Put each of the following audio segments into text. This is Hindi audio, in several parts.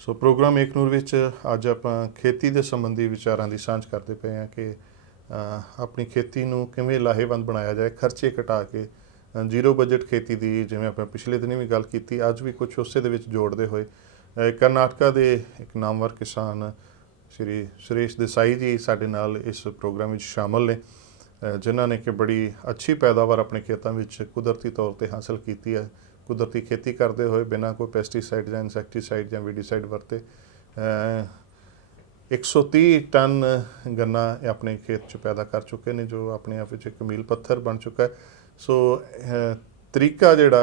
ਸੋ ਪ੍ਰੋਗਰਾਮ ਏਕ ਨੂਰ ਵਿੱਚ ਅੱਜ ਆਪਾਂ ਖੇਤੀ ਦੇ ਸੰਬੰਧੀ ਵਿਚਾਰਾਂ ਦੀ ਸਾਂਝ ਕਰਦੇ ਪਏ ਹਾਂ ਕਿ ਆਪਣੀ ਖੇਤੀ ਨੂੰ ਕਿਵੇਂ ਲਾਹੇਵੰਦ ਬਣਾਇਆ ਜਾਏ, ਖਰਚੇ ਘਟਾ ਕੇ ਜ਼ੀਰੋ ਬਜਟ ਖੇਤੀ ਦੀ, ਜਿਵੇਂ ਆਪਾਂ ਪਿਛਲੇ ਦਿਨੀ ਵੀ ਗੱਲ ਕੀਤੀ, ਅੱਜ ਵੀ ਕੁਝ ਉਸੇ ਦੇ ਵਿੱਚ ਜੋੜਦੇ ਹੋਏ ਕਰਨਾਟਕਾ ਦੇ ਇੱਕ ਨਾਮਵਰ ਕਿਸਾਨ ਸ਼੍ਰੀ ਸੁਰੇਸ਼ ਦੇਸਾਈ ਜੀ ਸਾਡੇ ਨਾਲ ਇਸ ਪ੍ਰੋਗਰਾਮ ਵਿੱਚ ਸ਼ਾਮਲ ਨੇ, ਜਿਨ੍ਹਾਂ ਨੇ ਕਿ ਬੜੀ ਅੱਛੀ ਪੈਦਾਵਾਰ ਆਪਣੇ ਖੇਤਾਂ ਵਿੱਚ ਕੁਦਰਤੀ ਤੌਰ 'ਤੇ ਹਾਸਲ ਕੀਤੀ ਹੈ। ਕੁਦਰਤੀ खेती करते हुए बिना कोई पेस्टिसाइड या इंसैक्टीसाइड या वीडीसाइड वरते 130 टन गन्ना अपने खेत च पैदा कर चुके हैं, जो अपने आप एक मील पत्थर बन चुका है। सो तरीका जिहड़ा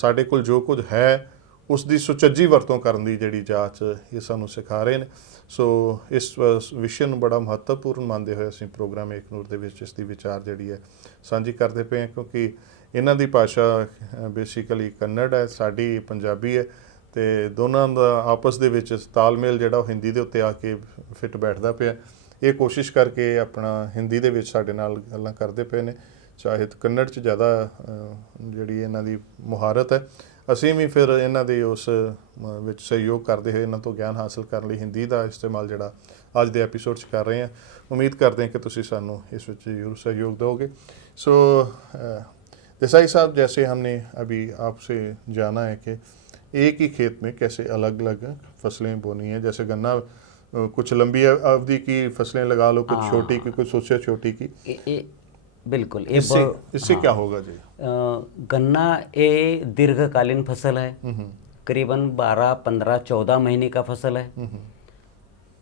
साडे कोल जो कुछ है उस दी सुचज्जी वरतों करने की जिहड़ी जाच ये सानू सिखा रहे हैं। सो इस विषय नूं बड़ा महत्वपूर्ण मानते हुए असीं प्रोग्राम एक नूर दे विच इस दी विचार जिहड़ी है साझी करते पे हैं, क्योंकि इन्हां दी भाषा बेसिकली कन्नड़ है, साडी पंजाबी है, तो दोनों का आपस दे विच तालमेल जिहड़ा हिंदी दे उत्ते आके फिट बैठदा पिया। ये कोशिश करके अपना हिंदी दे विच साडे नाल गल्लां करदे पे ने, चाहे तो कन्नड़ च ज़्यादा जिहड़ी इन्हां दी मुहारत है, असीं भी फिर इन्हां दे उस विच सहयोग करते हुए इन्हां तो ज्ञान हासिल करने लई हिंदी का इस्तेमाल जिहड़ा अज दे एपीसोड च कर रहे हैं। उम्मीद करते हैं कि तुसीं सानूं इस विच जरूर सहयोग दोगे। सो देसाई साहब, जैसे हमने अभी आपसे जाना है कि एक ही खेत में कैसे अलग अलग फसलें बोनी हैं, जैसे गन्ना कुछ लंबी अवधि की फसलें लगा लो, कुछ छोटी की, कुछ उससे छोटी की। बिल्कुल, इससे क्या होगा जी? गन्ना ये दीर्घकालीन फसल है, करीबन 12, 15, 14 महीने का फसल है।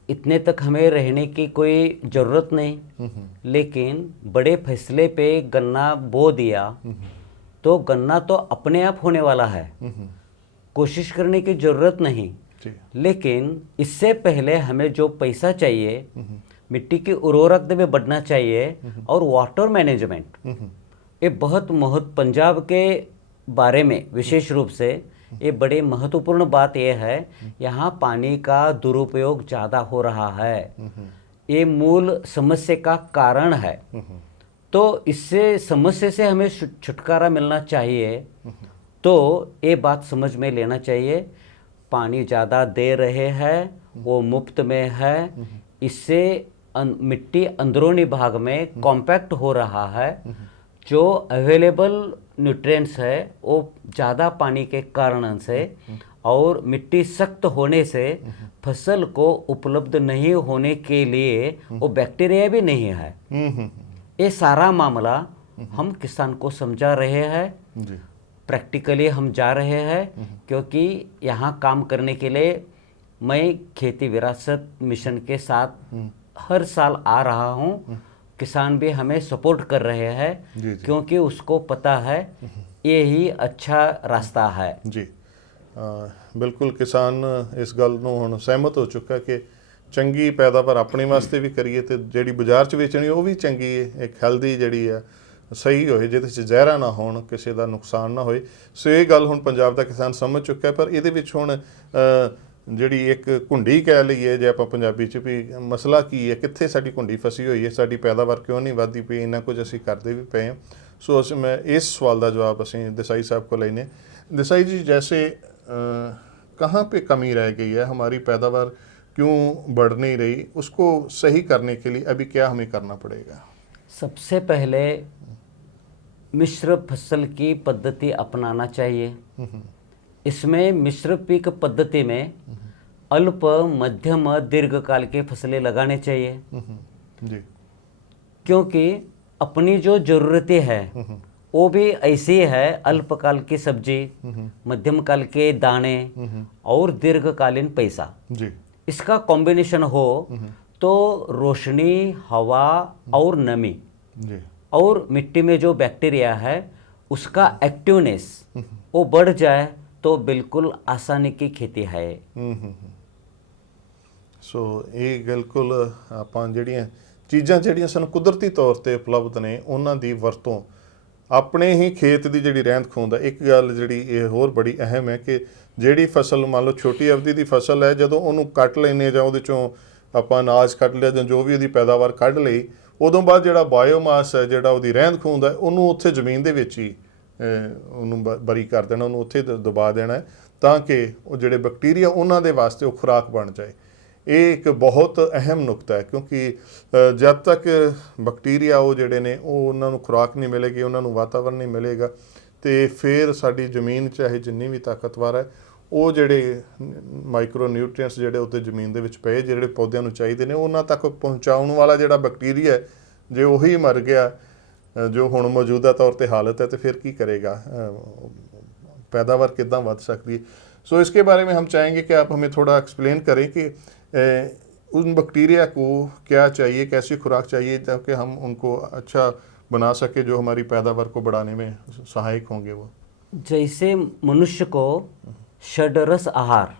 इतने तक हमें रहने की कोई ज़रूरत नहीं, लेकिन बड़े फैसले पे गन्ना बो दिया तो गन्ना तो अपने आप होने वाला है, कोशिश करने की ज़रूरत नहीं। लेकिन इससे पहले हमें जो पैसा चाहिए, मिट्टी की उर्वरकता में बढ़ना चाहिए और वाटर मैनेजमेंट, ये बहुत पंजाब के बारे में विशेष रूप से ये बड़े महत्वपूर्ण बात यह है, यहाँ पानी का दुरुपयोग ज़्यादा हो रहा है, ये मूल समस्या का कारण है। तो इससे समस्या से हमें छुटकारा मिलना चाहिए, तो ये बात समझ में लेना चाहिए। पानी ज़्यादा दे रहे हैं, वो मुफ्त में है, इससे मिट्टी अंदरूनी भाग में कॉम्पैक्ट हो रहा है, जो अवेलेबल न्यूट्रिएंट्स है वो ज़्यादा पानी के कारण से और मिट्टी सख्त होने से फसल को उपलब्ध नहीं होने के लिए वो बैक्टीरिया भी नहीं है। ये सारा मामला हम किसान को समझा रहे हैं, प्रैक्टिकली हम जा रहे हैं, क्योंकि यहाँ काम करने के लिए मैं खेती विरासत मिशन के साथ हर साल आ रहा हूँ। किसान भी हमें सपोर्ट कर रहे हैं, क्योंकि उसको पता है यही अच्छा रास्ता है जी। बिल्कुल, किसान इस गल नूं हुण सहमत हो चुका कि चंगी पैदावार अपने वास्ते भी करिए तो जिहड़ी बाजार च वेचणी वो भी चंगी है, एक हैल्दी जिहड़ी है सही होए, जिहदे च जहरा ना होण, किसी का नुकसान ना होए। सो ये गल हुण पंजाब का किसान समझ चुका है। पर इहदे विच हुण जिहड़ी एक घुंडी कह लईए, जे आपां पंजाबी च भी, मसला की है, कित्थे साडी घुंडी फसी हुई है, साडी पैदावार क्यों नहीं वधदी पई, इन्ना कुछ असीं करदे भी पे हैं। सो मैं इस सवाल का जवाब असीं देसाई साहब को लेने। देसाई जी, जैसे कहाँ पे कमी रह गई है, हमारी पैदावार क्यों बढ़ नहीं रही, उसको सही करने के लिए अभी क्या हमें करना पड़ेगा? सबसे पहले मिश्र फसल की पद्धति अपनाना चाहिए। इसमें मिश्र पीक पद्धति में अल्प, मध्यम, दीर्घकाल के फसलें लगाने चाहिए जी, क्योंकि अपनी जो ज़रूरतें हैं वो भी ऐसी है, अल्पकाल की सब्जी, मध्यम काल के दाने और दीर्घकालीन पैसा जी, इसका कॉम्बिनेशन हो तो रोशनी, हवा और नमी जी, और मिट्टी में जो बैक्टीरिया है उसका एक्टिवनेस वो बढ़ जाए तो बिल्कुल आसानी की खेती है। सो ये बिल्कुल आपां जिहड़ियां चीज़ां जिहड़ियां सानूं कुदरती तौर ते उपलब्ध ने, उन्हां दी वरतों अपने ही खेत की जिहड़ी रहंद खूंद है। एक गल जिहड़ी ये होर बड़ी अहम है कि जिहड़ी फसल मान लो छोटी अवधि की फसल है, जदों उहनूं कट लैने जां उहदे चों आपां अनाज कट लिया जां जो भी उहदी पैदावार कढ लई, उदों बाद जिहड़ा बायोमास है, जिहड़ा उहदी रहंद खूंद है, उहनूं उत्थे ਜ਼ਮੀਨ ਦੇ ਵਿੱਚ ही ਉਹਨੂੰ ਬਰੀ ਕਰ ਦੇਣਾ, ਉਹਨੂੰ ਉੱਥੇ ਦਬਾ ਦੇਣਾ ਹੈ, ਤਾਂ ਕਿ ਉਹ ਜਿਹੜੇ ਬੈਕਟੀਰੀਆ ਉਹਨਾਂ ਦੇ ਵਾਸਤੇ ਉਹ ਖੁਰਾਕ ਬਣ ਜਾਏ। ਇਹ ਇੱਕ ਬਹੁਤ ਅਹਿਮ ਨੁਕਤਾ ਹੈ, ਕਿਉਂਕਿ ਜਦ ਤੱਕ ਬੈਕਟੀਰੀਆ ਉਹ ਜਿਹੜੇ ਨੇ ਉਹ ਉਹਨਾਂ ਨੂੰ ਖੁਰਾਕ ਨਹੀਂ ਮਿਲੇਗੀ, ਉਹਨਾਂ ਨੂੰ ਵਾਤਾਵਰਨ ਨਹੀਂ ਮਿਲੇਗਾ, ਤੇ ਫਿਰ ਸਾਡੀ ਜ਼ਮੀਨ ਚਾਹੇ ਜਿੰਨੀ ਵੀ ਤਾਕਤਵਰ ਹੈ, ਉਹ ਜਿਹੜੇ ਮਾਈਕਰੋ ਨਿਊਟ੍ਰੀਐਂਟਸ ਜਿਹੜੇ ਉੱਤੇ ਜ਼ਮੀਨ ਦੇ ਵਿੱਚ ਪਏ, ਜਿਹੜੇ ਪੌਦਿਆਂ ਨੂੰ ਚਾਹੀਦੇ ਨੇ, ਉਹਨਾਂ ਤੱਕ ਪਹੁੰਚਾਉਣ ਵਾਲਾ ਜਿਹੜਾ ਬੈਕਟੀਰੀਆ ਹੈ, ਜੇ ਉਹੀ ਮਰ ਗਿਆ, ਜੋ ਹੁਣ ਮੌਜੂਦਾ ਤੌਰ ਤੇ ਹਾलत है, तो फिर ਕੀ करेगा, पैदावार कितना बढ़ सकती है। सो इसके बारे में हम चाहेंगे कि आप हमें थोड़ा एक्सप्लेन करें कि उन बैक्टीरिया को क्या चाहिए, कैसी खुराक चाहिए, ताकि हम उनको अच्छा बना सके, जो हमारी पैदावार को बढ़ाने में सहायक होंगे। वो जैसे मनुष्य को षडरस आहार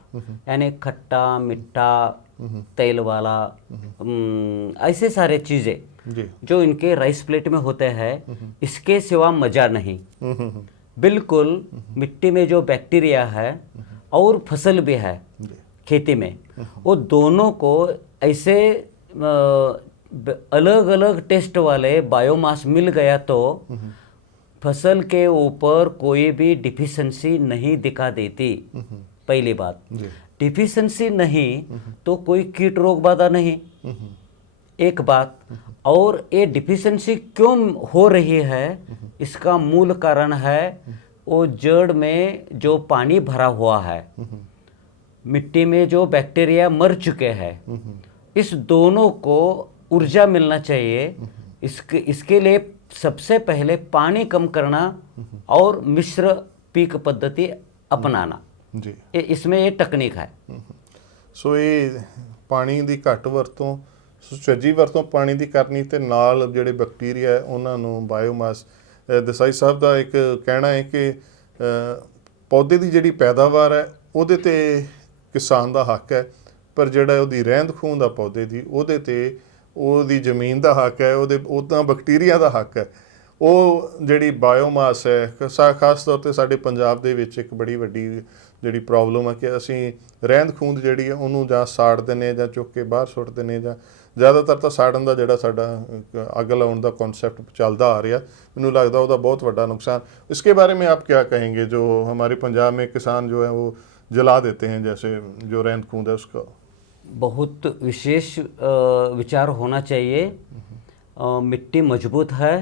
यानी खट्टा, मीठा, तेल वाला, ऐसे सारे चीज़ें जो इनके राइस प्लेट में होते हैं, इसके सिवा मजा नहीं। बिल्कुल मिट्टी में जो बैक्टीरिया है और फसल भी है खेती में, वो दोनों को ऐसे अलग अलग टेस्ट वाले बायोमास मिल गया तो फसल के ऊपर कोई भी डिफिशेंसी नहीं दिखा देती। पहली बात, डिफिशेंसी नहीं तो कोई कीट रोग बाधा नहीं, एक बात। और ये डिफिशेंसी क्यों हो रही है, इसका मूल कारण है वो जड़ में जो पानी भरा हुआ है, मिट्टी में जो बैक्टीरिया मर चुके हैं, इस दोनों को ऊर्जा मिलना चाहिए। इसके लिए सबसे पहले पानी कम करना और मिश्र पीक पद्धति अपनाना जी, इसमें ये तकनीक है। सो ये पानी ਦੀ ਘੱਟ ਵਰਤੋਂ, ਸੁਚੱਜੀ ਵਰਤੋਂ ਪਾਣੀ ਦੀ ਕਰਨੀ, ਤੇ ਨਾਲ ਜਿਹੜੇ ਬੈਕਟੀਰੀਆ ਹੈ ਉਹਨਾਂ ਨੂੰ ਬਾਇਓਮਾਸ। ਦੇਸਾਈ ਸਾਹਿਬ ਦਾ ਇੱਕ ਕਹਿਣਾ ਹੈ ਕਿ ਪੌਦੇ ਦੀ ਜਿਹੜੀ ਪੈਦਾਵਾਰ ਹੈ ਉਹਦੇ ਤੇ ਕਿਸਾਨ ਦਾ ਹੱਕ ਹੈ, ਪਰ ਜਿਹੜਾ ਉਹਦੀ ਰਹਿੰਦ ਖੂੰਹਦ ਆ ਪੌਦੇ ਦੀ, ਉਹਦੇ ਤੇ ਉਹਦੀ ਜ਼ਮੀਨ ਦਾ ਹੱਕ ਹੈ, ਉਹਦੇ ਉੱਦਾਂ ਬੈਕਟੀਰੀਆ ਦਾ ਹੱਕ ਹੈ। ਉਹ ਜਿਹੜੀ ਬਾਇਓਮਾਸ ਹੈ, ਖਾਸ ਤੌਰ ਤੇ ਸਾਡੇ ਪੰਜਾਬ ਦੇ ਵਿੱਚ ਇੱਕ ਬੜੀ ਵੱਡੀ ਜਿਹੜੀ ਪ੍ਰੋਬਲਮ ਹੈ ਕਿ ਅਸੀਂ ਰਹਿੰਦ ਖੂੰਹਦ ਜਿਹੜੀ ਹੈ ਉਹਨੂੰ ਜਾਂ ਸਾੜ ਦਿੰਦੇ ਜਾਂ ਚੁੱਕ ਕੇ ਬਾਹਰ ਸੁੱਟ ਦਿੰਦੇ, ਜਾਂ ਜ਼ਿਆਦਾਤਰ ਤਾਂ ਸਾੜਨ ਦਾ ਜਿਹੜਾ ਸਾਡਾ ਅੱਗ ਲਾਉਣ ਦਾ ਕਨਸੈਪਟ ਚੱਲਦਾ ਆ ਰਿਹਾ, ਮੈਨੂੰ ਲੱਗਦਾ ਉਹਦਾ ਬਹੁਤ ਵੱਡਾ ਨੁਕਸਾਨ। इसके बारे में आप क्या कहेंगे, जो हमारे पंजाब में किसान जो है वो जला देते हैं, जैसे जो रहंद खूंद है उसका? बहुत विशेष विचार होना चाहिए। मिट्टी मजबूत है,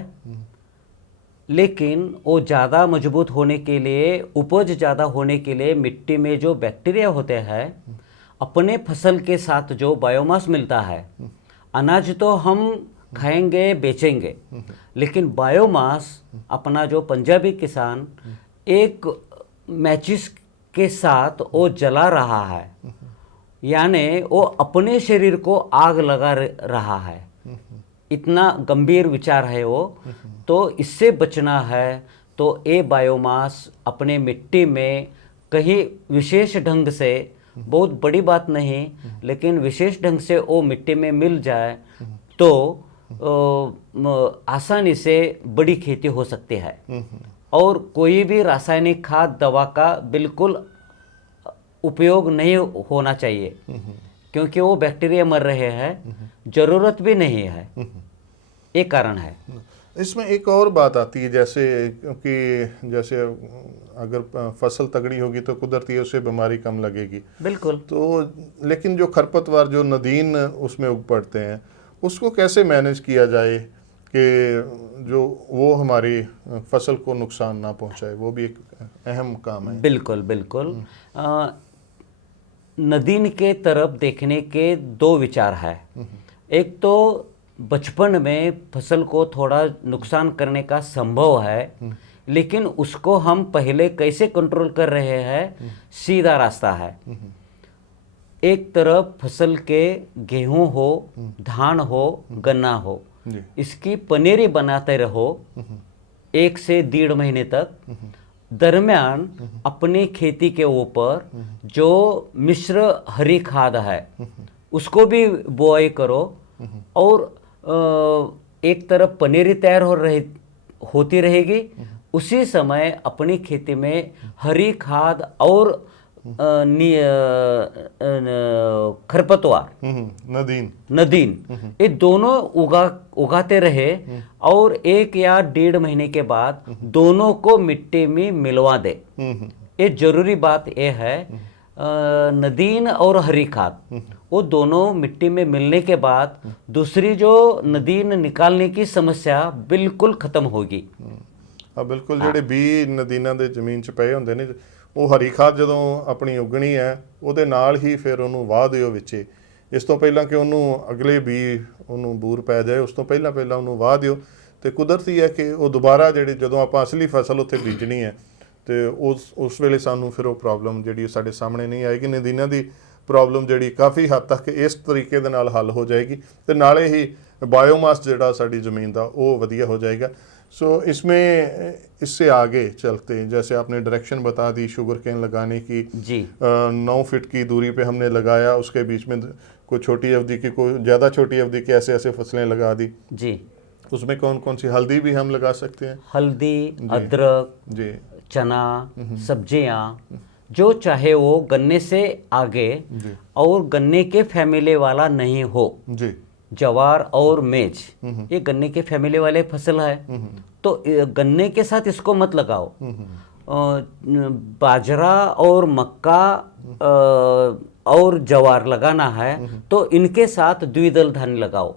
लेकिन वो ज़्यादा मजबूत होने के लिए, उपज ज़्यादा होने के लिए मिट्टी में जो बैक्टीरिया होते हैं, अपने फसल के साथ जो बायोमास मिलता है, अनाज तो हम खाएंगे बेचेंगे, लेकिन बायोमास अपना जो पंजाबी किसान एक मैचिस के साथ वो जला रहा है, यानी वो अपने शरीर को आग लगा रहा है। इतना गंभीर विचार है वो। तो इससे बचना है तो ये बायोमास अपने मिट्टी में कहीं विशेष ढंग से, बहुत बड़ी बात नहीं, लेकिन विशेष ढंग से वो मिट्टी में मिल जाए तो आसानी से बड़ी खेती हो सकती है। और कोई भी रासायनिक खाद दवा का बिल्कुल उपयोग नहीं होना चाहिए, क्योंकि वो बैक्टीरिया मर रहे हैं, ज़रूरत भी नहीं है, ये कारण है। इसमें एक और बात आती है, जैसे क्योंकि जैसे अगर फसल तगड़ी होगी तो कुदरती है उससे बीमारी कम लगेगी, बिल्कुल। तो लेकिन जो खरपतवार जो नदीन उसमें उग पड़ते हैं, उसको कैसे मैनेज किया जाए कि जो वो हमारी फसल को नुकसान ना पहुंचाए, वो भी एक अहम काम है। बिल्कुल बिल्कुल। नदीन के तरफ देखने के दो विचार है। एक तो बचपन में फसल को थोड़ा नुकसान करने का संभव है, लेकिन उसको हम पहले कैसे कंट्रोल कर रहे हैं, सीधा रास्ता है। एक तरफ फसल के गेहूं हो, धान हो, गन्ना हो, इसकी पनीरी बनाते रहो 1 से 1.5 महीने तक। दरमियान अपनी खेती के ऊपर जो मिश्र हरी खाद है उसको भी बुआई करो, और एक तरफ पनीरी तैयार होती रहेगी, उसी समय अपनी खेती में हरी खाद और खरपतवार, नदीन, ये दोनों उगाते रहे और 1 या 1.5 महीने के बाद दोनों को मिट्टी में मिलवा दे। ये जरूरी बात ये है। नदीन और हरी खाद वो दोनों मिट्टी में मिलने के बाद दूसरी जो नदीन निकालने की समस्या बिल्कुल खत्म होगी। बिल्कुल ਜਿਹੜੇ ਬੀ ਨਦੀਨਾਂ ਦੇ ਜ਼ਮੀਨ 'ਚ ਪਏ ਹੁੰਦੇ ਨੇ ਉਹ ਹਰੀ ਖਾਦ ਜਦੋਂ ਆਪਣੀ ਉਗਣੀ ਹੈ ਉਹਦੇ ਨਾਲ ਹੀ ਫਿਰ ਉਹਨੂੰ ਵਾਹ ਦਿਓ ਵਿੱਚੇ। ਇਸ ਤੋਂ ਪਹਿਲਾਂ ਕਿ ਉਹਨੂੰ ਅਗਲੇ ਬੀ ਉਹਨੂੰ ਬੂਰ ਪੈ ਜਾਏ ਉਸ ਤੋਂ ਪਹਿਲਾਂ ਉਹਨੂੰ ਵਾਹ ਦਿਓ। ਤੇ ਕੁਦਰਤੀ ਹੈ ਕਿ ਉਹ ਦੁਬਾਰਾ ਜਿਹੜੇ ਜਦੋਂ ਆਪਾਂ ਅਸਲੀ ਫਸਲ ਉੱਥੇ ਬੀਜਣੀ ਹੈ ਤੇ ਉਸ ਵੇਲੇ ਸਾਨੂੰ ਫਿਰ ਉਹ ਪ੍ਰੋਬਲਮ ਜਿਹੜੀ ਸਾਡੇ ਸਾਹਮਣੇ ਨਹੀਂ ਆਏਗੀ। ਨਦੀਨਾਂ ਦੀ ਪ੍ਰੋਬਲਮ ਜਿਹੜੀ ਕਾਫੀ ਹੱਦ ਤੱਕ ਇਸ ਤਰੀਕੇ ਦੇ ਨਾਲ ਹੱਲ ਹੋ ਜਾਏਗੀ ਤੇ ਨਾਲੇ ਹੀ बायोमास ਜਿਹੜਾ ਸਾਡੀ ਜ਼ਮੀਨ ਦਾ ਉਹ ਵਧੀਆ ਹੋ जाएगा। सो इसमें इससे आगे चलते जैसे आपने डायरेक्शन बता दी शुगर केन लगाने की जी 9 फीट की दूरी पे हमने लगाया, उसके बीच में कोई छोटी अवधि की कोई ज़्यादा छोटी अवधि की ऐसे ऐसे फसलें लगा दी जी। उसमें कौन कौन सी हल्दी भी हम लगा सकते हैं? हल्दी, अदरक जी, चना, सब्जियां जो चाहे वो गन्ने से आगे और गन्ने के फैमिली वाला नहीं हो जी। जवार और मेज ये गन्ने के फैमिली वाले फसल है तो गन्ने के साथ इसको मत लगाओ। बाजरा और मक्का और जवार लगाना है तो इनके साथ द्विदल धान्य लगाओ।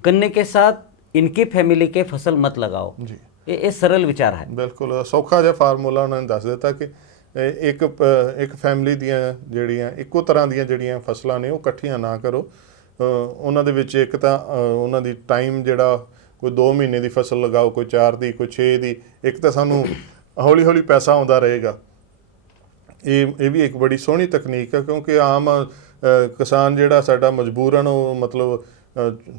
गन्ने के साथ इनकी फैमिली के फसल मत लगाओ जी। ये सरल विचार है, बिल्कुल सौखा जिहा फार्मूला उन्होंने दस दिता कि एक फैमिली ਦੀਆਂ ਜਿਹੜੀਆਂ ਇੱਕੋ ਤਰ੍ਹਾਂ ਦੀਆਂ ਜਿਹੜੀਆਂ ਫਸਲਾਂ ਨੇ ਉਹ ਇਕੱਠੀਆਂ ਨਾ ਕਰੋ। ਉਹਨਾਂ ਦੇ ਵਿੱਚ ਇੱਕ ਤਾਂ ਉਹਨਾਂ ਦੀ ਟਾਈਮ ਜਿਹੜਾ ਕੋਈ 2 ਮਹੀਨੇ ਦੀ ਫਸਲ ਲਗਾਓ, ਕੋਈ 4 ਦੀ, ਕੋਈ 6 ਦੀ। ਇੱਕ ਤਾਂ ਸਾਨੂੰ ਹੌਲੀ ਹੌਲੀ ਪੈਸਾ ਆਉਂਦਾ ਰਹੇਗਾ। ਇਹ ਵੀ ਇੱਕ ਬੜੀ ਸੋਹਣੀ ਤਕਨੀਕ ਹੈ ਕਿਉਂਕਿ ਆਮ ਕਿਸਾਨ ਜਿਹੜਾ ਸਾਡਾ ਮਜਬੂਰਨ ਉਹ ਮਤਲਬ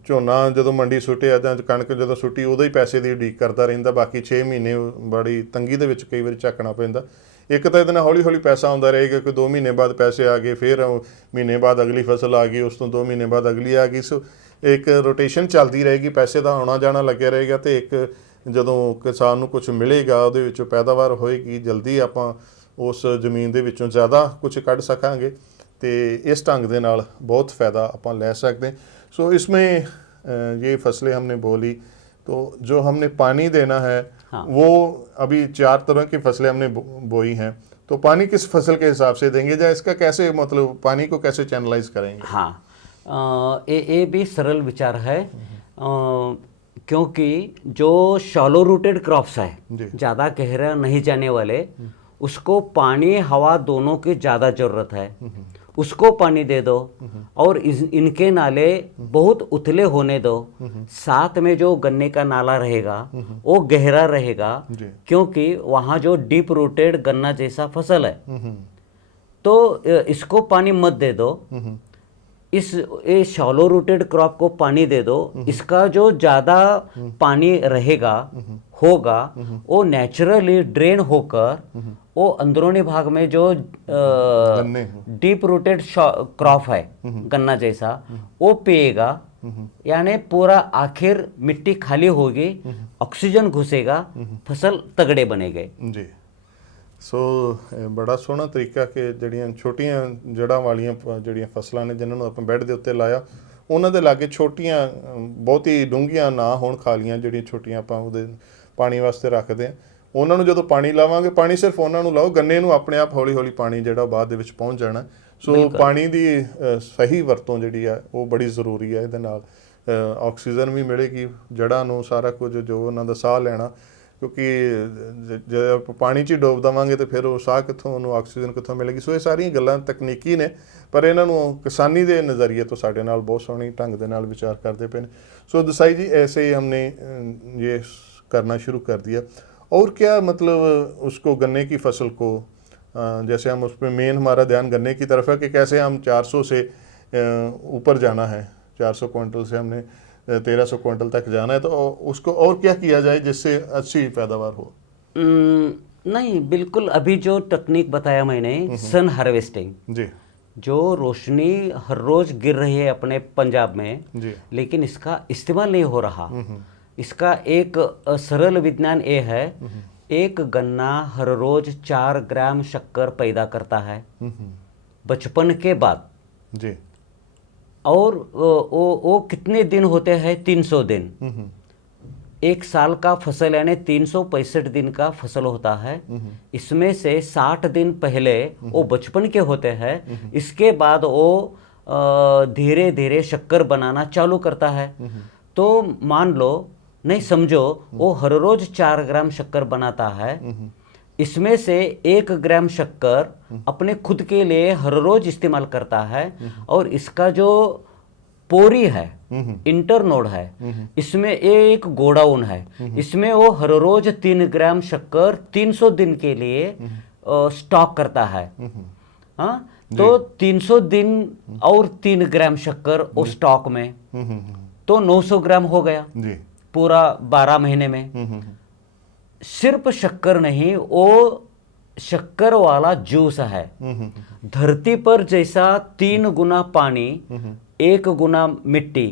ਝੋਨਾ ਜਦੋਂ ਮੰਡੀ ਸੁੱਟਿਆ ਜਾਂ ਕਣਕ ਜਦੋਂ ਸੁੱਟੀ ਉਦੋਂ ਹੀ ਪੈਸੇ ਦੀ ਉਡੀਕ ਕਰਦਾ ਰਹਿੰਦਾ, ਬਾਕੀ 6 ਮਹੀਨੇ ਬੜੀ ਤੰਗੀ ਦੇ ਵਿੱਚ ਕਈ ਵਾਰੀ ਝਾਕਣਾ ਪੈਂਦਾ। ਇੱਕ ਤਾਂ ਇਹਦੇ ਨਾਲ ਹੌਲੀ ਹੌਲੀ ਪੈਸਾ ਆਉਂਦਾ ਰਹੇਗਾ ਕਿ 2 ਮਹੀਨੇ ਬਾਅਦ ਪੈਸੇ ਆ ਗਏ, ਫਿਰ ਮਹੀਨੇ ਬਾਅਦ ਅਗਲੀ ਫਸਲ ਆ ਗਈ, ਉਸ ਤੋਂ 2 ਮਹੀਨੇ ਬਾਅਦ ਅਗਲੀ ਆ ਗਈ। ਸੋ ਇੱਕ ਰੋਟੇਸ਼ਨ ਚੱਲਦੀ ਰਹੇਗੀ, ਪੈਸੇ ਦਾ ਆਉਣਾ ਜਾਣਾ ਲੱਗਿਆ ਰਹੇਗਾ ਤੇ ਇੱਕ ਜਦੋਂ ਕਿਸਾਨ ਨੂੰ ਕੁਝ ਮਿਲੇਗਾ ਉਹਦੇ ਵਿੱਚੋਂ ਪੈਦਾਵਾਰ ਹੋਏਗੀ, ਜਲਦੀ ਆਪਾਂ ਉਸ ਜ਼ਮੀਨ ਦੇ ਵਿੱਚੋਂ ਜ਼ਿਆਦਾ ਕੁਝ ਕੱਢ ਸਕਾਂਗੇ ਤੇ ਇਸ ਢੰਗ ਦੇ ਨਾਲ ਬਹੁਤ ਫਾਇਦਾ ਆਪਾਂ ਲੈ ਸਕਦੇ। सो इसमें ये फसलें हमने बोली तो जो हमने पानी देना है हाँ। वो अभी 4 तरह की फसलें हमने बोई हैं तो पानी किस फसल के हिसाब से देंगे या इसका कैसे मतलब पानी को कैसे चैनलाइज करेंगे? हाँ ये भी सरल विचार है क्योंकि जो शॉलो रूटेड क्रॉप्स है ज़्यादा गहरा नहीं जाने वाले उसको पानी हवा दोनों की ज़्यादा ज़रूरत है, उसको पानी दे दो और इनके नाले बहुत उथले होने दो। साथ में जो गन्ने का नाला रहेगा वो गहरा रहेगा क्योंकि वहाँ जो डीप रूटेड गन्ना जैसा फसल है तो इसको पानी मत दे दो। ये शॉलो रूटेड क्रॉप को पानी दे दो। इसका जो ज़्यादा पानी रहेगा होगा वो नेचुरली ड्रेन होकर वो अंदरूनी भाग में जो डीप रूटेड क्रॉप है गन्ना जैसा वो पिएगा, यानी पूरा आखिर मिट्टी खाली होगी, ऑक्सीजन घुसेगा, फसल तगड़े बनेगे जी। सो बड़ा सोहना तरीका कि ਜਿਹੜੀਆਂ ਛੋਟੀਆਂ ਜੜਾਂ ਵਾਲੀਆਂ ਜਿਹੜੀਆਂ ਫਸਲਾਂ ਨੇ ਜਿਨ੍ਹਾਂ ਨੂੰ ਆਪਾਂ ਬੈੱਡ ਦੇ ਉੱਤੇ ਲਾਇਆ ਉਹਨਾਂ ਦੇ ਲਾਗੇ ਛੋਟੀਆਂ ਬਹੁਤੀ ਡੂੰਘੀਆਂ ਨਾ ਹੋਣ ਖਾਲੀਆਂ ਜਿਹੜੀਆਂ ਛੋਟੀਆਂ ਆਪਾਂ ਉਹਦੇ ਪਾਣੀ ਵਾਸਤੇ ਰੱਖਦੇ ਆ ਉਹਨਾਂ ਨੂੰ ਜਦੋਂ ਪਾਣੀ ਲਾਵਾਂਗੇ ਪਾਣੀ ਸਿਰਫ ਉਹਨਾਂ ਨੂੰ ਲਾਓ, ਗੰਨੇ ਨੂੰ ਆਪਣੇ ਆਪ ਹੌਲੀ ਹੌਲੀ ਪਾਣੀ ਜਿਹੜਾ ਬਾਅਦ ਦੇ ਵਿੱਚ ਪਹੁੰਚ ਜਾਣਾ। ਸੋ ਪਾਣੀ ਦੀ ਸਹੀ ਵਰਤੋਂ ਜਿਹੜੀ ਆ ਉਹ ਬੜੀ ਜ਼ਰੂਰੀ ਹੈ। ਇਹਦੇ ਨਾਲ ਆਕਸੀਜਨ ਵੀ ਮਿਲੇਗੀ ਜੜ੍ਹਾਂ ਨੂੰ, ਸਾਰਾ ਕੁਝ ਜੋ ਉਹਨਾਂ ਦਾ ਸਾਹ ਲੈਣਾ ਕਿਉਂਕਿ ਜੇ ਆਪਾਂ ਪਾਣੀ 'ਚ ਹੀ ਡੋਬ ਦੇਵਾਂਗੇ ਤਾਂ ਫਿਰ ਉਹ ਸਾਹ ਕਿੱਥੋਂ, ਉਹਨੂੰ ਆਕਸੀਜਨ ਕਿੱਥੋਂ ਮਿਲੇਗੀ। ਸੋ ਇਹ ਸਾਰੀਆਂ ਗੱਲਾਂ ਤਕਨੀਕੀ ਨੇ ਪਰ ਇਹਨਾਂ ਨੂੰ ਕਿਸਾਨੀ ਦੇ ਨਜ਼ਰੀਏ ਤੋਂ ਸਾਡੇ ਨਾਲ ਬਹੁਤ ਸੋਹਣੀ ਢੰਗ ਦੇ ਨਾਲ ਵਿਚਾਰ ਕਰਦੇ ਪਏ ਨੇ। ਸੋ ਦਸਾਈ जी ऐसे ही हमने ये करना शुरू कर दिया और क्या मतलब उसको गन्ने की फसल को जैसे हम उस पर मेन हमारा ध्यान गन्ने की तरफ है कि कैसे हम 400 से ऊपर जाना है, 400 क्विंटल से हमने 1300 क्विंटल तक जाना है तो उसको और क्या किया जाए जिससे अच्छी पैदावार हो? नहीं बिल्कुल अभी जो तकनीक बताया मैंने सन हार्वेस्टिंग जी, जो रोशनी हर रोज गिर रही है अपने पंजाब में जी, लेकिन इसका इस्तेमाल नहीं हो रहा। इसका एक सरल विज्ञान ये है एक गन्ना हर रोज 4 ग्राम शक्कर पैदा करता है बचपन के बाद। जी। और वो कितने दिन होते हैं? 300 दिन। एक साल का फसल यानी 365 दिन का फसल होता है। इसमें से 60 दिन पहले वो बचपन के होते हैं, इसके बाद वो धीरे धीरे शक्कर बनाना चालू करता है। तो मान लो, नहीं समझो, वो हर रोज 4 ग्राम शक्कर बनाता है। इसमें से 1 ग्राम शक्कर अपने खुद के लिए हर रोज इस्तेमाल करता है, और इसका जो पोरी है, इंटरनोड है, इसमें एक गोडाउन है, इसमें वो हर रोज 3 ग्राम शक्कर 300 दिन के लिए स्टॉक करता है। हाँ, तो 300 दिन और 3 ग्राम शक्कर वो स्टॉक में, तो 900 ग्राम हो गया जी। पूरा 12 महीने में। सिर्फ शक्कर नहीं, वो शक्कर वाला जूस है। धरती पर जैसा 3 गुना पानी, 1 गुना मिट्टी,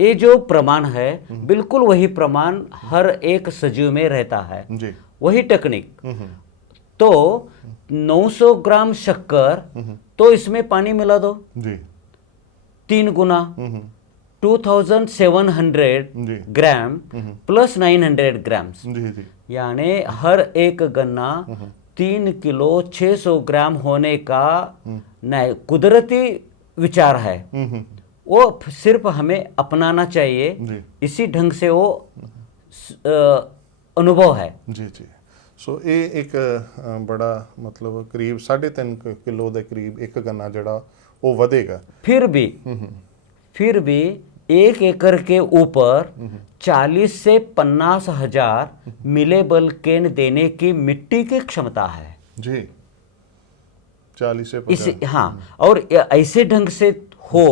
ये जो प्रमाण है, बिल्कुल वही प्रमाण हर एक सजीव में रहता है जी। वही टेक्निक। तो 900 ग्राम शक्कर, तो इसमें पानी मिला दो जी। 3 गुना, 2700 जी। ग्राम प्लस 900 ग्राम्स, जी। जी। यानी हर एक गन्ना 3 किलो 600 ग्राम होने का नहीं कुदरती विचार है। वो सिर्फ हमें अपनाना चाहिए। जी। इसी ढंग से वो अनुभव है। जी। जी। सो ये एक बड़ा मतलब करीब 3.5 किलो के करीब एक गन्ना जड़ा वो ਵਧੇਗਾ। फिर भी 1 एकड़ के ऊपर 40 से 50 हजार मिलेबल केन देने की मिट्टी की क्षमता है। जी। 40 से 50। हाँ, और ऐसे ढंग से हो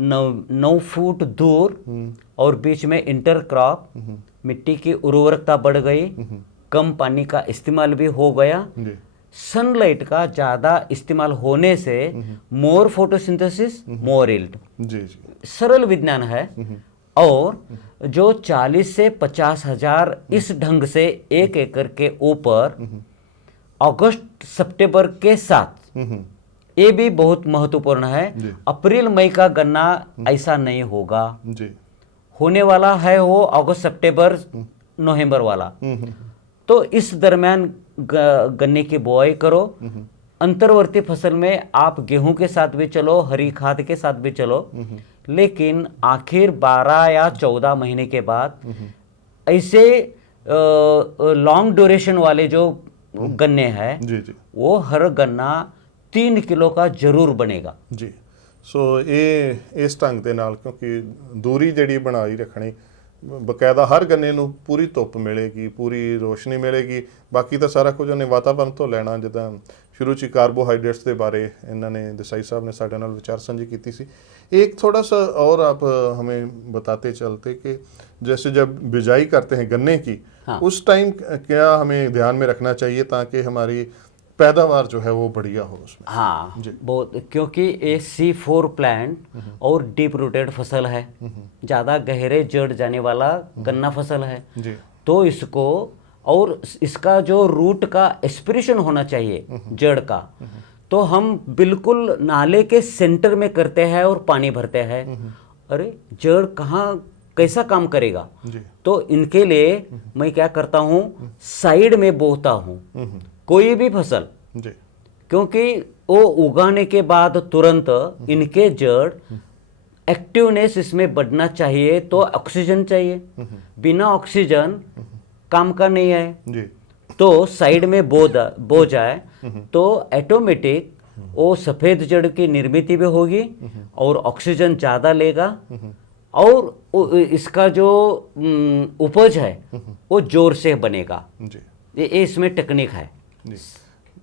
9 फुट दूर और बीच में इंटरक्रॉप, मिट्टी की उर्वरकता बढ़ गई, कम पानी का इस्तेमाल भी हो गया। जी। सनलाइट का ज्यादा इस्तेमाल होने से मोर फोटोसिंथेसिस मोर यील्ड। जी। जी। सरल विज्ञान है। और जो 40 से 50 हजार इस ढंग से 1 एकड़ के ऊपर अगस्त सितंबर के साथ, ये भी बहुत महत्वपूर्ण है। अप्रैल मई का गन्ना ऐसा नहीं होगा। जी। होने वाला है वो अगस्त सितंबर नवंबर वाला। तो इस दरमियान गन्ने की बुआई करो। अंतर्वर्ती फसल में आप गेहूं के साथ भी चलो, हरी खाद के साथ भी चलो, लेकिन आखिर 12 या 14 महीने के बाद ऐसे लॉन्ग ड्यूरेशन वाले जो गन्ने हैं, जी। जी। वो हर गन्ना 3 किलो का जरूर बनेगा। जी। सो ये इस ढंग ਦੇ ਨਾਲ ਕਿਉਂਕਿ ਦੂਰੀ ਜਿਹੜੀ ਬਣਾਈ ਰੱਖਣੀ, ਬਕਾਇਦਾ ਹਰ ਗੰਨੇ ਨੂੰ ਪੂਰੀ ਧੁੱਪ ਮਿਲੇਗੀ, ਪੂਰੀ ਰੋਸ਼ਨੀ ਮਿਲੇਗੀ। ਬਾਕੀ ਤਾਂ ਸਾਰਾ ਕੁਝ ਉਹਨੇ ਵਾਤਾਵਰਣ ਤੋਂ ਲੈਣਾ। ਜਿੱਦਾਂ शुरू च कार्बोहाइड्रेट्स के बारे इन्होंने देसाई साहब ने साढ़े नाल विचार साझी की थी। एक थोड़ा सा और आप हमें बताते चलते कि जैसे जब बिजाई करते हैं गन्ने की, हाँ। उस टाइम क्या हमें ध्यान में रखना चाहिए ताकि हमारी पैदावार जो है वो बढ़िया हो उसमें? हाँ, बहुत, क्योंकि ये C4 प्लांट और डीप रूटेड फसल है, ज़्यादा गहरे जड़ जाने वाला गन्ना फसल है। जी। तो इसको, और इसका जो रूट का एस्पिरेशन होना चाहिए जड़ का, तो हम बिल्कुल नाले के सेंटर में करते हैं और पानी भरते हैं। अरे जड़ कहाँ कैसा काम करेगा? जी। तो इनके लिए मैं क्या करता हूँ, साइड में बोता हूँ कोई भी फसल। जी। क्योंकि वो उगाने के बाद तुरंत इनके जड़ एक्टिवनेस इसमें बढ़ना चाहिए, तो ऑक्सीजन चाहिए। बिना ऑक्सीजन काम का नहीं है। जी। तो साइड में बो जाए तो ऑटोमेटिक वो सफ़ेद जड़ की निर्मित भी होगी और ऑक्सीजन ज़्यादा लेगा, और इसका जो उपज है वो जोर से बनेगा। जी। ये इसमें टेक्निक है। जी।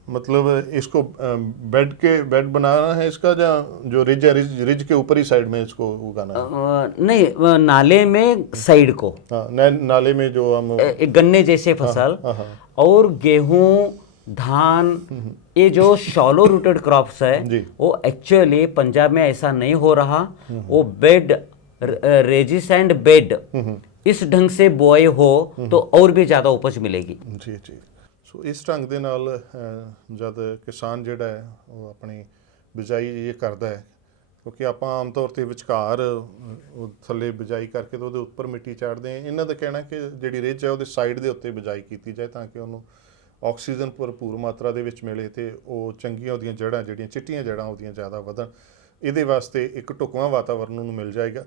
मतलब इसको बेड बनाना है इसका, जो रिज है, रिज के ऊपर ही साइड में इसको उगाना है? नहीं, नाले में साइड को। हाँ, नाले में जो हम गन्ने जैसे फसल। हाँ। और गेहूं, धान, ये जो शॉलो रूटेड क्रॉप्स है, जी। वो एक्चुअली पंजाब में ऐसा नहीं हो रहा। वो बेड, रेजिस एंड बेड, इस ढंग से बुआई हो तो और भी ज़्यादा उपज मिलेगी। ਜੀ ਜੀ ਸੋ ਇਸ ਢੰਗ ਦੇ ਨਾਲ ਜਦ ਕਿਸਾਨ ਜਿਹੜਾ ਹੈ ਉਹ ਆਪਣੀ ਬਿਜਾਈ ਇਹ ਕਰਦਾ ਹੈ, ਕਿਉਂਕਿ ਆਪਾਂ ਆਮ ਤੌਰ ਤੇ ਵਿਚਕਾਰ ਉਹ ਥੱਲੇ ਬਿਜਾਈ ਕਰਕੇ ਤੇ ਉਹਦੇ ਉੱਪਰ ਮਿੱਟੀ ਚਾੜਦੇ ਆ। ਇਹਨਾਂ ਦਾ ਕਹਿਣਾ ਕਿ ਜਿਹੜੀ ਰਿੱਝ ਹੈ ਉਹਦੇ ਸਾਈਡ ਦੇ ਉੱਤੇ ਬਿਜਾਈ ਕੀਤੀ ਜਾਏ ਤਾਂ ਕਿ ਉਹਨੂੰ ਆਕਸੀਜਨ ਭਰਪੂਰ ਮਾਤਰਾ ਦੇ ਵਿੱਚ ਮਿਲੇ ਤੇ ਉਹ ਚੰਗੀਆਂ ਉਹਦੀਆਂ ਜੜ੍ਹਾਂ ਜਿਹੜੀਆਂ ਚਿੱਟੀਆਂ ਜੜ੍ਹਾਂ ਉਹਦੀਆਂ ਜ਼ਿਆਦਾ ਵਧਣ। ਇਹਦੇ ਵਾਸਤੇ ਇੱਕ ਢੁਕਵਾਂ ਵਾਤਾਵਰਨ ਉਹਨੂੰ ਮਿਲ ਜਾਏਗਾ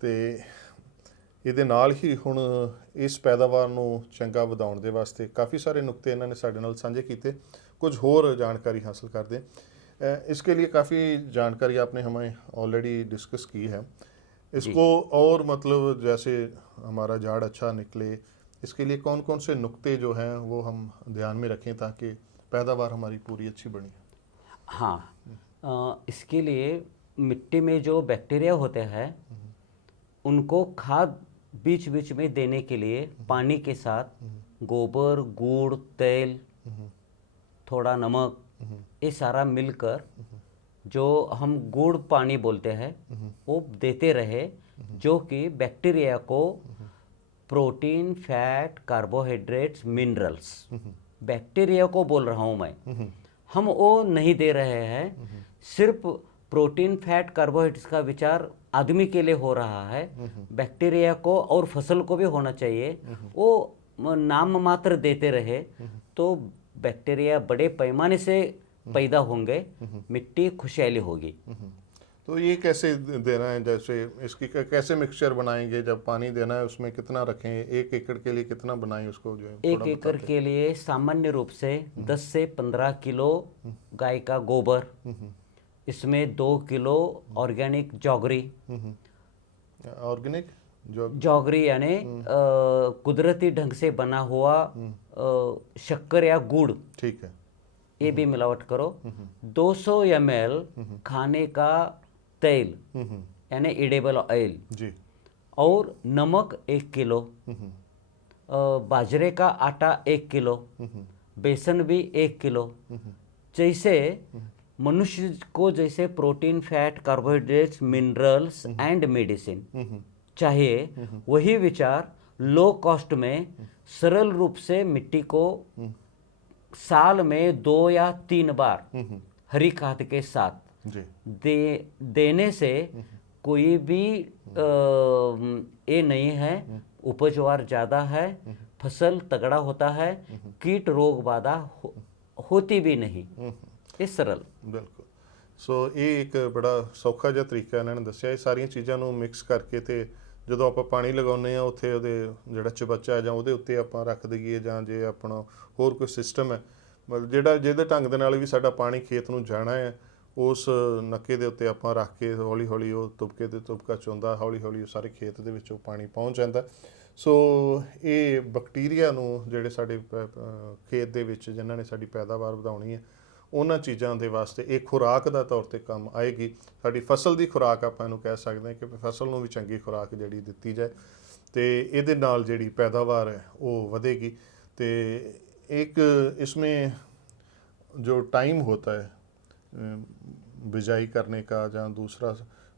ਤੇ ਇਹਦੇ ਨਾਲ ਹੀ ਹੁਣ ਇਸ ਪੈਦਾਵਾਰ ਨੂੰ ਚੰਗਾ ਵਧਾਉਣ ਦੇ ਵਾਸਤੇ ਕਾफ़ी सारे नुक्ते ਇਹਨਾਂ ਨੇ ਸਾਡੇ ਨਾਲ ਸਾਂਝੇ ਕੀਤੇ। कुछ और जानकारी हासिल कर दें। इसके लिए काफ़ी जानकारी आपने हमें ऑलरेडी डिस्कस की है। इसको और मतलब जैसे हमारा झाड़ अच्छा निकले, इसके लिए कौन कौन से नुक्ते जो हैं वो हम ध्यान में रखें ताकि पैदावार हमारी पूरी अच्छी बनी। हाँ, इसके लिए मिट्टी में जो बैक्टीरिया होते हैं उनको खाद बीच बीच में देने के लिए पानी के साथ गोबर, गुड़, तेल, थोड़ा नमक, ये सारा मिलकर जो हम गुड़ पानी बोलते हैं वो देते रहे, जो कि बैक्टीरिया को protein, fat, carbohydrates, minerals, bacteria को बोल रहा हूँ मैं, हम वो नहीं दे रहे हैं। सिर्फ प्रोटीन, फैट, कार्बोहाइड्रेट्स का विचार आदमी के लिए हो रहा है, बैक्टीरिया को और फसल को भी होना चाहिए। वो नाम मात्र देते रहे तो बैक्टीरिया बड़े पैमाने से पैदा होंगे, मिट्टी खुशहाली होगी। तो ये कैसे देना है, जैसे इसकी कैसे मिक्सचर बनाएंगे, जब पानी देना है उसमें कितना रखें, 1 एकड़ के लिए कितना बनाएं उसको जो है 1 एकड़ के लिए सामान्य रूप से 10 से 15 किलो गाय का गोबर, इसमें 2 किलो ऑर्गेनिक जौगरी, ऑर्गेनिक जौगरी यानी कुदरती ढंग से बना हुआ शक्कर या गुड़, ठीक है, ये भी मिलावट करो। 200 ml खाने का तेल यानी एडिबल ऑयल जी, और नमक 1 किलो, बाजरे का आटा 1 किलो, बेसन भी 1 किलो। जैसे मनुष्य को जैसे protein, fat, carbohydrates, minerals and medicine चाहिए, वही विचार लो कॉस्ट में सरल रूप से मिट्टी को साल में 2 या 3 बार हरी खाद के साथ देने से कोई भी ये नहीं है, उपजवार ज़्यादा है, फसल तगड़ा होता है, कीट रोग बाधा होती भी नहीं। ਇਹ ਸਰਲ ਬਿਲਕੁਲ। ਸੋ ਇਹ ਇੱਕ ਬੜਾ ਸੌਖਾ ਜਿਹਾ ਤਰੀਕਾ ਇਹਨਾਂ ਨੇ ਦੱਸਿਆ। ਇਹ ਸਾਰੀਆਂ ਚੀਜ਼ਾਂ ਨੂੰ ਮਿਕਸ ਕਰਕੇ ਤੇ ਜਦੋਂ ਆਪਾਂ ਪਾਣੀ ਲਗਾਉਂਦੇ ਆ ਉੱਥੇ ਉਹਦੇ ਜਿਹੜਾ ਚਬੱਚਾ ਜਾਂ ਉਹਦੇ ਉੱਤੇ ਆਪਾਂ ਰੱਖ ਦਈਏ, ਜਾਂ ਜੇ ਆਪਣਾ ਹੋਰ ਕੋਈ ਸਿਸਟਮ ਹੈ ਮਤਲਬ ਜਿਹਦੇ ਢੰਗ ਦੇ ਨਾਲ ਵੀ ਸਾਡਾ ਪਾਣੀ ਖੇਤ ਨੂੰ ਜਾਣਾ ਹੈ, ਉਸ ਨੱਕੇ ਦੇ ਉੱਤੇ ਆਪਾਂ ਰੱਖ ਕੇ ਹੌਲੀ ਹੌਲੀ ਉਹ ਤੁਬਕੇ ਤੇ ਤੁਬਕਾ ਚੁੰਦਾ, ਹੌਲੀ ਹੌਲੀ ਉਹ ਸਾਰੇ ਖੇਤ ਦੇ ਵਿੱਚ ਉਹ ਪਾਣੀ ਪਹੁੰਚ ਜਾਂਦਾ। ਸੋ ਇਹ ਬੈਕਟੀਰੀਆ ਨੂੰ ਜਿਹੜੇ ਸਾਡੇ ਖੇਤ ਦੇ ਵਿੱਚ ਜਿਨ੍ਹਾਂ ਨੇ ਸਾਡੀ ਪੈਦਾਵਾਰ ਵਧਾਉਣੀ ਹੈ ਉਹਨਾਂ ਚੀਜ਼ਾਂ ਦੇ ਵਾਸਤੇ ਇਹ ਖੁਰਾਕ ਦਾ ਤੌਰ ਤੇ ਕੰਮ ਆਏਗੀ। ਸਾਡੀ ਫਸਲ ਦੀ ਖੁਰਾਕ ਆਪਾਂ ਇਹਨੂੰ ਕਹਿ ਸਕਦੇ ਹਾਂ ਕਿ ਫਸਲ ਨੂੰ ਵੀ ਚੰਗੀ ਖੁਰਾਕ ਜਿਹੜੀ ਦਿੱਤੀ ਜਾਏ ਤੇ ਇਹਦੇ ਨਾਲ ਜਿਹੜੀ ਪੈਦਾਵਾਰ ਹੈ ਉਹ ਵਧੇਗੀ। ਤੇ एक इसमें जो टाइम होता है बिजाई करने का या दूसरा,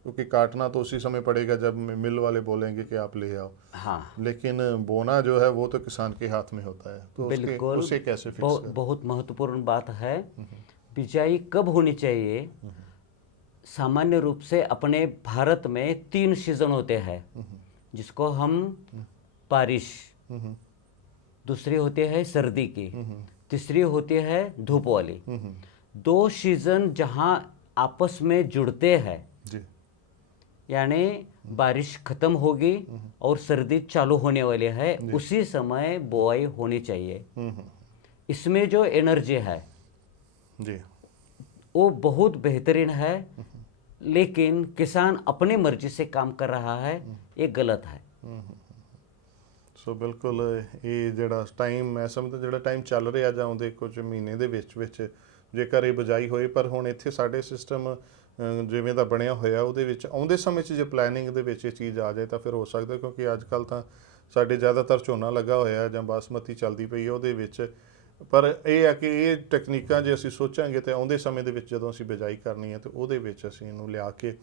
क्योंकि काटना तो उसी समय पड़ेगा जब मिल वाले बोलेंगे कि आप ले आओ, हाँ, लेकिन बोना जो है वो तो किसान के हाथ में होता है। तो बिल्कुल उसे कैसे फिक्स करें? बहुत महत्वपूर्ण बात है। बिजाई कब होनी चाहिए? सामान्य रूप से अपने भारत में 3 सीजन होते हैं, जिसको हम बारिश, दूसरी होती है सर्दी की, तीसरी होती है धूप वाली। 2 सीजन जहाँ आपस में जुड़ते हैं, यानी बारिश खत्म होगी और सर्दी चालू होने वाली है, उसी समय बुआई होनी चाहिए। इसमें जो एनर्जी है जी वो बहुत बेहतरीन है, लेकिन किसान अपनी मर्जी से काम कर रहा है, ये गलत है। ਸੋ ਬਿਲਕੁਲ ਇਹ ਜਿਹੜਾ ਟਾਈਮ ਇਸ ਸਮੇਂ ਤਾਂ ਜਿਹੜਾ ਟਾਈਮ ਚੱਲ ਰਿਹਾ ਜਾਂ ਉਹਦੇ ਕੁਝ ਮਹੀਨੇ ਦੇ ਵਿੱਚ ਜੇਕਰ ਇਹ ਬਿਜਾਈ ਹੋਏ, ਪਰ ਹੁਣ ਇੱਥੇ ਸਾਡੇ ਸਿਸਟਮ ਜਿਵੇਂ ਦਾ ਬਣਿਆ ਹੋਇਆ ਉਹਦੇ ਵਿੱਚ ਆਉਂਦੇ ਸਮੇਂ 'ਚ ਜੇ ਪਲੈਨਿੰਗ ਦੇ ਵਿੱਚ ਇਹ ਚੀਜ਼ ਆ ਜਾਏ ਤਾਂ ਫਿਰ ਹੋ ਸਕਦਾ, ਕਿਉਂਕਿ ਅੱਜ ਕੱਲ੍ਹ ਤਾਂ ਸਾਡੇ ਜ਼ਿਆਦਾਤਰ ਝੋਨਾ ਲੱਗਾ ਹੋਇਆ ਜਾਂ ਬਾਸਮਤੀ ਚੱਲਦੀ ਪਈ ਹੈ ਉਹਦੇ ਵਿੱਚ। ਪਰ ਇਹ ਹੈ ਕਿ ਇਹ ਟੈਕਨੀਕਾਂ ਜੇ ਅਸੀਂ ਸੋਚਾਂਗੇ ਤਾਂ ਆਉਂਦੇ ਸਮੇਂ ਦੇ ਵਿੱਚ ਜਦੋਂ ਅਸੀਂ ਬਿਜਾਈ ਕਰਨੀ ਹੈ ਤਾਂ ਉਹਦੇ ਵਿੱਚ ਅਸੀਂ ਇਹਨੂੰ ਲਿਆ ਕੇ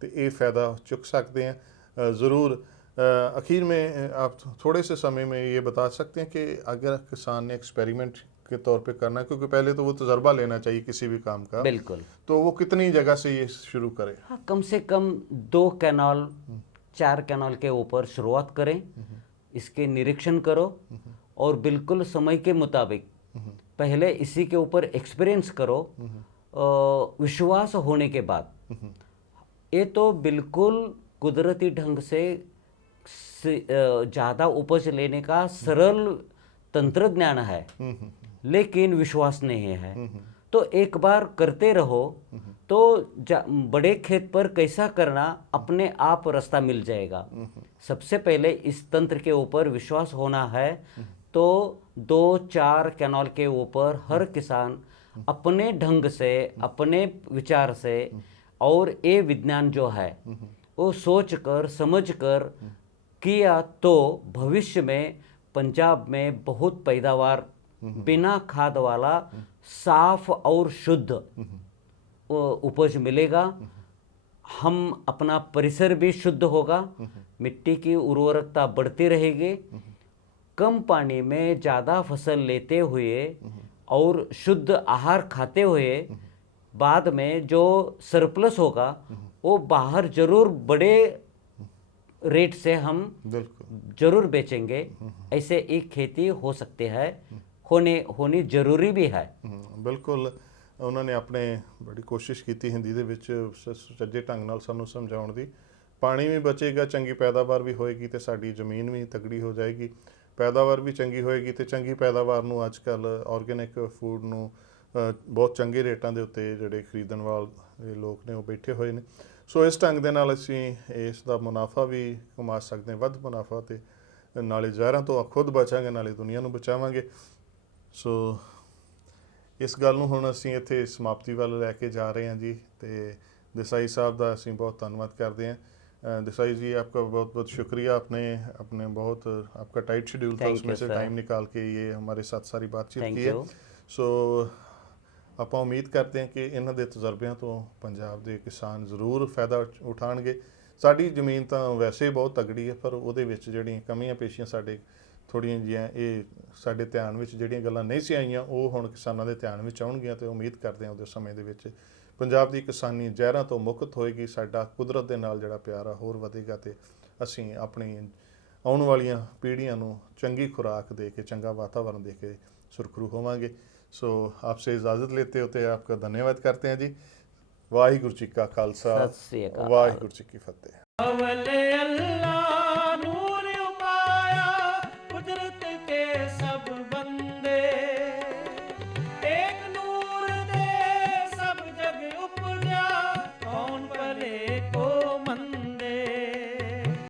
ਤੇ ਇਹ ਫਾਇਦਾ ਚੁੱਕ ਸਕਦੇ ਹਾਂ। ਜ਼ਰੂਰ आखिर में आप थोड़े से समय में ये बता सकते हैं कि अगर किसान ने एक्सपेरिमेंट के तौर पे करना है, क्योंकि पहले तो वो तजुर्बा लेना चाहिए किसी भी काम का, बिल्कुल। तो वो कितनी जगह से ये शुरू करे? हाँ, कम से कम 2 कैनाल 4 कैनाल के ऊपर शुरुआत करें, इसके निरीक्षण करो और बिल्कुल समय के मुताबिक पहले इसी के ऊपर एक्सपीरियंस करो। विश्वास होने के बाद ये तो बिल्कुल कुदरती ढंग से ज़्यादा उपज लेने का सरल तंत्रज्ञान है, लेकिन विश्वास नहीं है। तो एक बार करते रहो तो बड़े खेत पर कैसा करना अपने आप रास्ता मिल जाएगा। सबसे पहले इस तंत्र के ऊपर विश्वास होना है। तो 2-4 कैनाल के ऊपर हर किसान अपने ढंग से, अपने विचार से, और ये विज्ञान जो है वो सोच कर समझ कर किया तो भविष्य में पंजाब में बहुत पैदावार, बिना खाद वाला साफ और शुद्ध उपज मिलेगा। हम अपना परिसर भी शुद्ध होगा, मिट्टी की उर्वरकता बढ़ती रहेगी। कम पानी में ज़्यादा फसल लेते हुए और शुद्ध आहार खाते हुए बाद में जो सरप्लस होगा वो बाहर जरूर बड़े रेट से हम बिल्कुल जरूर बेचेंगे। ऐसे एक खेती हो सकती है, होनी जरूरी भी है। बिल्कुल उन्होंने अपने बड़ी कोशिश की हिंदी ਦੇ ਵਿੱਚ ਸੱਜੇ ਢੰਗ ਨਾਲ ਸਾਨੂੰ ਸਮਝਾਉਣ ਦੀ। ਪਾਣੀ ਵੀ ਬਚੇਗਾ, ਚੰਗੀ ਪੈਦਾਵਾਰ ਵੀ ਹੋਏਗੀ ਤੇ ਸਾਡੀ ਜ਼ਮੀਨ ਵੀ ਤਗੜੀ ਹੋ ਜਾਏਗੀ। ਪੈਦਾਵਾਰ ਵੀ ਚੰਗੀ ਹੋਏਗੀ ਤੇ ਚੰਗੀ ਪੈਦਾਵਾਰ ਨੂੰ ਅੱਜ ਕੱਲ ਆਰਗੈਨਿਕ ਫੂਡ ਨੂੰ ਬਹੁਤ ਚੰਗੇ ਰੇਟਾਂ ਦੇ ਉੱਤੇ ਜਿਹੜੇ ਖਰੀਦਣ ਵਾਲੇ ਲੋਕ ਨੇ ਉਹ ਬੈਠੇ ਹੋਏ ਨੇ। ਸੋ ਇਸ ਢੰਗ ਦੇ ਨਾਲ ਅਸੀਂ ਇਸ ਦਾ ਮੁਨਾਫਾ ਵੀ ਕਮਾ ਸਕਦੇ ਹਾਂ, ਵੱਧ ਮੁਨਾਫਾ, ਤੇ ਨਾਲੇ ਜ਼ਹਿਰਾਂ ਤੋਂ ਖੁਦ ਬਚਾਂਗੇ, ਨਾਲੇ ਦੁਨੀਆ ਨੂੰ ਬਚਾਵਾਂਗੇ। ਸੋ ਇਸ ਗੱਲ ਨੂੰ ਹੁਣ ਅਸੀਂ ਇੱਥੇ ਸਮਾਪਤੀ ਵੱਲ ਲੈ ਕੇ ਜਾ ਰਹੇ ਹਾਂ ਜੀ। ਤੇ देसाई साहब का ਅਸੀਂ बहुत धन्यवाद करते हैं। देसाई जी आपका बहुत बहुत शुक्रिया, आपने अपने बहुत आपका टाइट शेड्यूल था उसमें से टाइम निकाल के ये हमारे साथ सारी बातचीत की है। सो ਆਪਾਂ ਉਮੀਦ ਕਰਦੇ ਹਾਂ ਕਿ ਇਹਨਾਂ ਦੇ ਤਜਰਬਿਆਂ ਤੋਂ ਪੰਜਾਬ ਦੇ ਕਿਸਾਨ ਜ਼ਰੂਰ ਫਾਇਦਾ ਉਠਾਉਣਗੇ। ਸਾਡੀ ਜ਼ਮੀਨ ਤਾਂ ਵੈਸੇ ਹੀ ਬਹੁਤ ਤਗੜੀ ਹੈ, ਪਰ ਉਹਦੇ ਵਿੱਚ ਜਿਹੜੀਆਂ ਕਮੀਆਂ ਪੇਸ਼ੀਆਂ ਸਾਡੇ ਥੋੜ੍ਹੀਆਂ ਜਿਹੀਆਂ, ਇਹ ਸਾਡੇ ਧਿਆਨ ਵਿੱਚ ਜਿਹੜੀਆਂ ਗੱਲਾਂ ਨਹੀਂ ਸੀ ਆਈਆਂ ਉਹ ਹੁਣ ਕਿਸਾਨਾਂ ਦੇ ਧਿਆਨ ਵਿੱਚ ਆਉਣਗੀਆਂ। ਅਤੇ ਉਮੀਦ ਕਰਦੇ ਹਾਂ ਉਹਦੇ ਸਮੇਂ ਦੇ ਵਿੱਚ ਪੰਜਾਬ ਦੀ ਕਿਸਾਨੀ ਜ਼ਹਿਰਾਂ ਤੋਂ ਮੁਕਤ ਹੋਏਗੀ, ਸਾਡਾ ਕੁਦਰਤ ਦੇ ਨਾਲ ਜਿਹੜਾ ਪਿਆਰ ਆ ਹੋਰ ਵਧੇਗਾ, ਅਤੇ ਅਸੀਂ ਆਪਣੀ ਆਉਣ ਵਾਲੀਆਂ ਪੀੜ੍ਹੀਆਂ ਨੂੰ ਚੰਗੀ ਖੁਰਾਕ ਦੇ ਕੇ, ਚੰਗਾ ਵਾਤਾਵਰਨ ਦੇ ਕੇ सुरखरू होवांगे। सो आपसे इजाज़त लेते होते आपका धन्यवाद करते हैं जी। वाहिगुरू जी का खालसा, वाहिगुरू जी की फतेह।